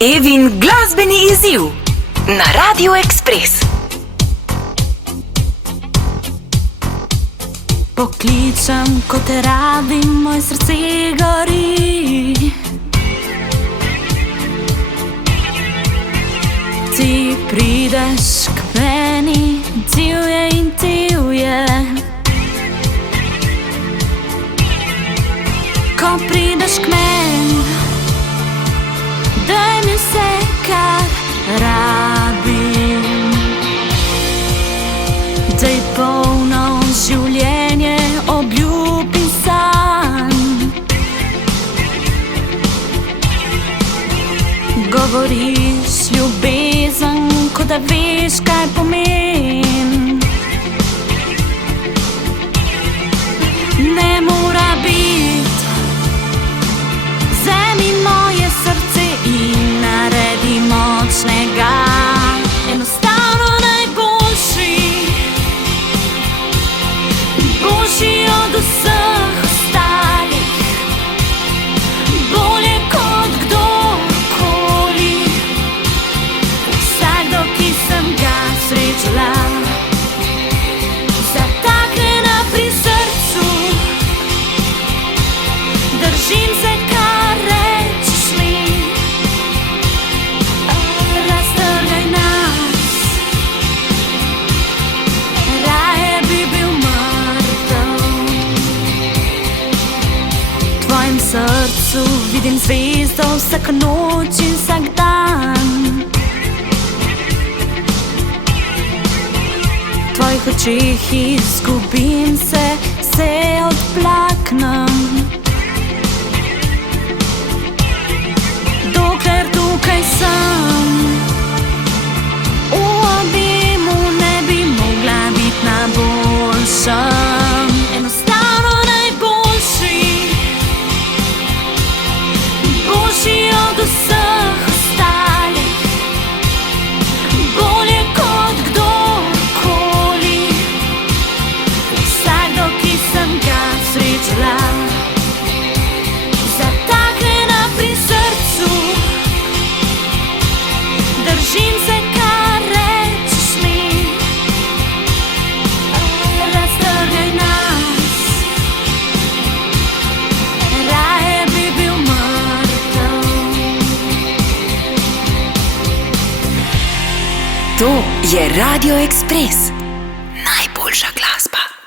Evin glasbeni izziv na Radio Ekspres. Pokličem, ko te rabim, moj srce gori. Ti prideš k meni, divje in divje. Ko prideš k meni, daj mi vse, kar rabim. Daj polno življenje, obljub in sanj. Govoriš ljubezen, kot da veš, kaj pomeni. Ne mora biti, vzemi moje srce in naredi močnega. Enostavno najboljši, boljši od vseh ostalih, bolje kot kdorkoli. Vsakdo, ki sem ga srečala, zataknjena pri srcu, držim se, kar rečeš mi. Raztrgaj nas, raje bi bil mrtev. V tvojem srcu vidim zvezdo vsak noč in vsak dan. V tvojih očeh izgubim se, se odplaknem. Dokler tukaj sem, v objemu ne bi mogla biti na boljšem. Enostavno najboljši, boljši od vseh ostalih, bolje kot kdorkoli. Vsakdo, ki sem ga srečala, zataknjena pri srcu, držim se, kar rečeš mi. Raztrgaj nas, raje bi bil mrtev. To je Radio Ekspres. Najboljša glasba.